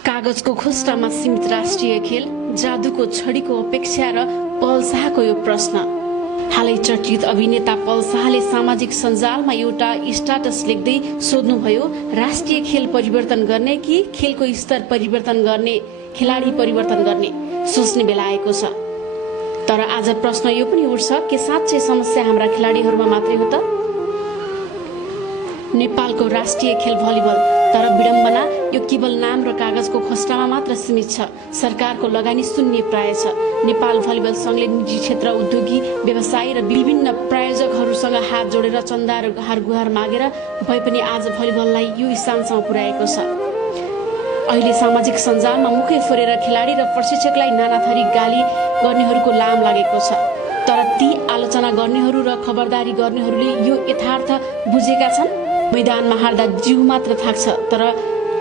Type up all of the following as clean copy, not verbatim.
कागजको खोस्टामा सीमित राष्ट्रिय खेल, जादुको छडीको अपेक्षा र पल शाहको यो प्रश्न। हालै चर्चित अभिनेता पल शाहले सामाजिक सञ्जालमा एउटा स्ट्याटस लेख्दै सोध्नुभयो, राष्ट्रिय खेल परिवर्तन गर्ने कि खेलको स्तर परिवर्तन गर्ने, खेलाडी परिवर्तन गर्ने? सोच्ने बेला आएको छ। तर आज प्रश्न यो पनि उठ्छ के साँच्चै समस्या हाम्रा खेलाडीहरूमा मात्रै हो त? नेपालको राष्ट्रिय खेल भलिबल, तर विडम्बना यो केवल नाम र कागजको खोस्टामा मात्र सीमित छ। सरकारको लगानी शून्य प्राय छ। नेपाल भलिबल संघले निजी क्षेत्र, उद्योगी, व्यवसायी र विभिन्न प्रायोजकहरूसँग हात जोडेर चन्दा र हारगुहार मागेर भए पनि आज भलिबललाई यो स्थानसम्म पुर्याएको छ। अहिले सामाजिक सञ्जालमा मुखै फोरेर खेलाडी र प्रशिक्षकलाई नानाथरी गाली गर्नेहरूको लाम लागेको छ। तर ती आलोचना गर्नेहरू र खबरदारी गर्नेहरूले यो यथार्थ बुझेका छन्? मैदानमा हार्दा जिउ मात्र थाक्छ, तर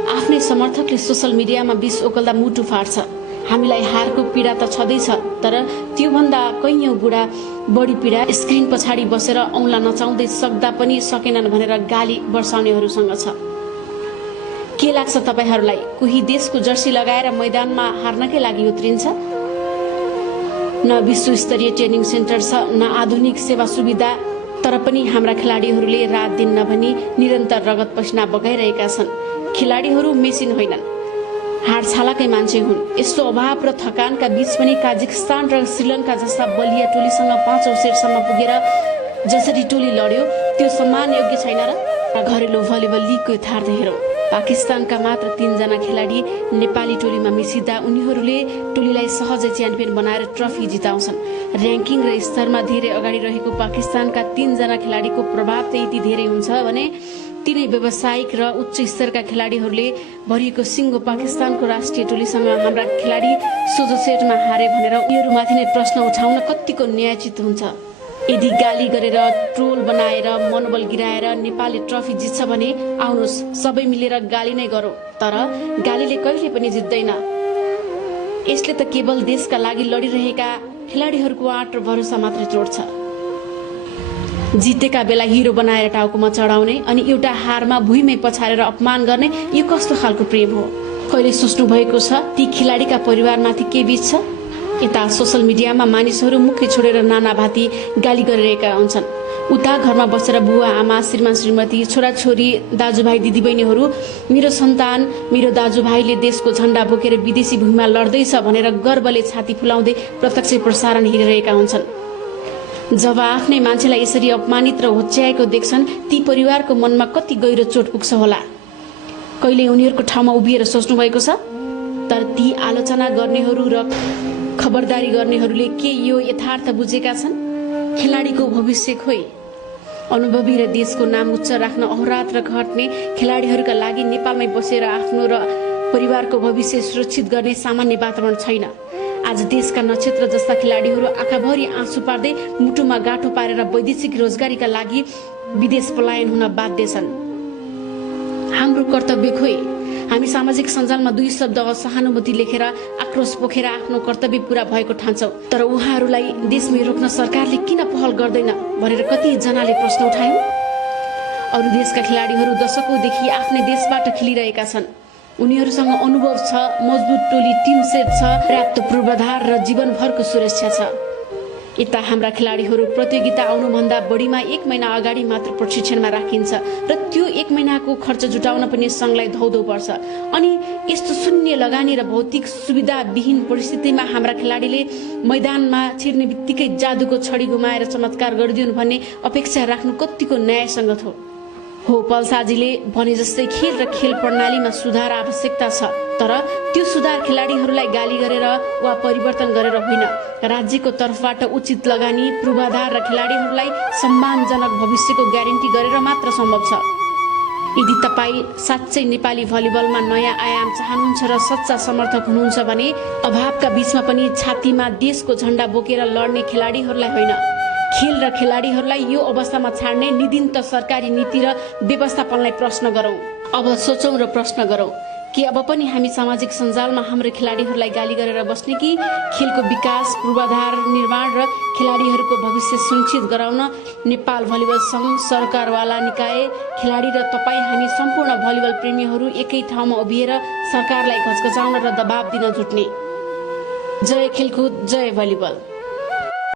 आफ्नै समर्थकले सोसल मिडियामा विष ओकल्दा मुटु फाट्छ। हामीलाई हारको पीडा त छँदैछ, तर त्योभन्दा कैयौं गुणा बढी पीडा स्क्रिन पछाडि बसेर औँला नचाउँदै सक्दा पनि सकेनन् भनेर गाली वर्षाउनेहरूसँग छ। के लाग्छ तपाईहरूलाई? कोही देशको जर्सी लगाएर मैदानमा हार्नकै लागि उत्रिन्छ? न विश्वस्तरीय ट्रेनिङ सेन्टर छ, न आधुनिक सेवा सुविधा, तर पनि हाम्रा खेलाडीहरूले रात दिन नभनी निरन्तर रगत पसिना बगाइरहेका छन्। खेलाडीहरू मेसिन होइनन्, हाडछालाकै मान्छे हुन्। यस्तो अभाव र थकानका बीच पनि काजाखस्तान र श्रीलङ्का जस्ता बलिया टोलीसँग 5औं सेटसम्म पुगेर जसरी टोली लड्यो त्यो सम्मान योग्य छैन र? घरेलु भलिबल लिगको यथार्थ हेरौँ। पाकिस्तानका मात्र 3 जना खेलाडी नेपाली टोलीमा मिसिदा उनीहरूले टोलीलाई सहजै च्याम्पियन बनाएर ट्रफी जिताउँछन्। र्याङ्किङ र स्तरमा धेरै अगाडि रहेको पाकिस्तानका 3 जना खेलाडीको प्रभाव त यति धेरै हुन्छ भने तिनै व्यावसायिक र उच्च स्तरका खेलाडीहरूले भरिएको सिङ्गो पाकिस्तानको राष्ट्रिय टोलीसँग हाम्रा खेलाडी सोझो सेटमा हारे भनेर उनीहरूमाथि नै प्रश्न उठाउन कत्तिको न्यायोचित हुन्छ? यदि गाली गरेर, ट्रोल बनाएर, मनोबल गिराएर नेपालले ट्रफी जित्छ भने आउनुहोस् सबै मिलेर गाली नै गरौँ। तर गालीले कहिले पनि जित्दैन। यसले त केवल देशका लागि लडिरहेका खेलाडीहरूको आँट र भरोसा मात्रै तोड्छ। जितेका बेला हिरो बनाएर टाउकोमा चढाउने अनि एउटा हारमा भुइँमै पछारेर अपमान गर्ने, यो कस्तो खालको प्रेम हो? कहिले सोच्नु भएको छ ती खेलाडीका परिवारमाथि के बित्छ? यता सोसल मिडियामा मानिसहरू मुखै छोडेर नाना भाती गाली गरिरहेका हुन्छन्। उता घरमा बसेर बुवा आमा, श्रीमान श्रीमती, छोराछोरी, दाजुभाइ दिदीबहिनीहरू मेरो सन्तान, मेरो दाजुभाइले देशको झण्डा बोकेर विदेशी भूमिमा लड्दैछ भनेर गर्वले छाती फुलाउँदै प्रत्यक्ष प्रसारण हेरिरहेका हुन्छन्। जब आफ्नै मान्छेलाई यसरी अपमानित र होच्याएको देख्छन् ती परिवारको मनमा कति गहिरो चोट पुग्छ होला? कहिले उनीहरूको ठाउँमा उभिएर सोच्नु भएको छ? तर ती आलोचना गर्नेहरू र खबरदारी गर्नेहरूले के यो यथार्थ बुझेका छन्? खेलाडीको भविष्य खोइ। अनुभवी र देशको नाम उच्च राख्न अहोरात्र खट्ने खेलाडीहरूका लागि नेपालमै बसेर आफ्नो र परिवारको भविष्य सुरक्षित गर्ने सामान्य वातावरण छैन। आज देशका नक्षत्र जस्ता खेलाडीहरू आँखाभरि आँसु पार्दै मुटुमा गाँठो पारेर वैदेशिक रोजगारीका लागि विदेश पलायन हुन बाध्य छन्। हाम्रो कर्तव्य खोइ? हामी सामाजिक सञ्जालमा 2 शब्द सहानुभूति लेखेर आक्रोश पोखेर आफ्नो कर्तव्य पूरा भएको ठान्छौँ, तर उहाँहरूलाई देशमै रोक्न सरकारले किन पहल गर्दैन भनेर कति जनाले प्रश्न उठायौँ। अरू देशका खेलाडीहरू दशकौंदेखि आफ्नै देशबाट खेलिरहेका छन्। उनीहरूसँग अनुभव छ, मजबुत टोली टिम सेट छ, पर्याप्त पूर्वाधार र जीवनभरको सुरक्षा छ। यता हाम्रा खेलाडीहरू प्रतियोगिता आउनुभन्दा बढीमा 1 महिना अगाडि मात्र प्रशिक्षणमा राखिन्छ र त्यो 1 महिनाको खर्च जुटाउन पनि सङ्घलाई धौधौ पर्छ। अनि यस्तो शून्य लगानी र भौतिक सुविधा विहीन परिस्थितिमा हाम्रा खेलाडीले मैदानमा छिर्ने बित्तिकै जादुको छडी घुमाएर चमत्कार गरिदिउन् भन्ने अपेक्षा राख्नु कत्तिको न्यायसङ्गत हो? पल्साजीले भने जस्तै खेल र खेल प्रणालीमा सुधार आवश्यकता छ, तर त्यो सुधार खेलाडीहरूलाई गाली गरेर वा परिवर्तन गरेर होइन, राज्यको तर्फबाट उचित लगानी, पूर्वाधार र खेलाडीहरूलाई सम्मानजनक भविष्यको ग्यारेन्टी गरेर मात्र सम्भव छ। यदि तपाईँ साँच्चै नेपाली भलिबलमा नयाँ आयाम चाहनुहुन्छ र सच्चा समर्थक हुनुहुन्छ भने अभावका बीचमा पनि छातीमा देशको झण्डा बोकेर लड्ने खेलाडीहरूलाई होइन, खेल र खेलाडीहरूलाई यो अवस्थामा छाड्ने निदिन्त सरकारी नीति र व्यवस्थापनलाई प्रश्न गरौँ। अब सोचौँ र प्रश्न गरौँ, कि अब पनि हामी सामाजिक सञ्जालमा हाम्रो खेलाडीहरूलाई गाली गरेर बस्ने कि खेलको विकास पूर्वाधार निर्माण र खेलाडीहरूको भविष्य सुनिश्चित गराउन नेपाल भलिबल सङ्घ, सरकारवाला निकाय, खेलाडी र तपाईँ हामी सम्पूर्ण भलिबल प्रेमीहरू एकै ठाउँमा उभिएर सरकारलाई घचघचाउन र दबाब दिन जुट्ने। जय खेलकुद, जय भलिबल।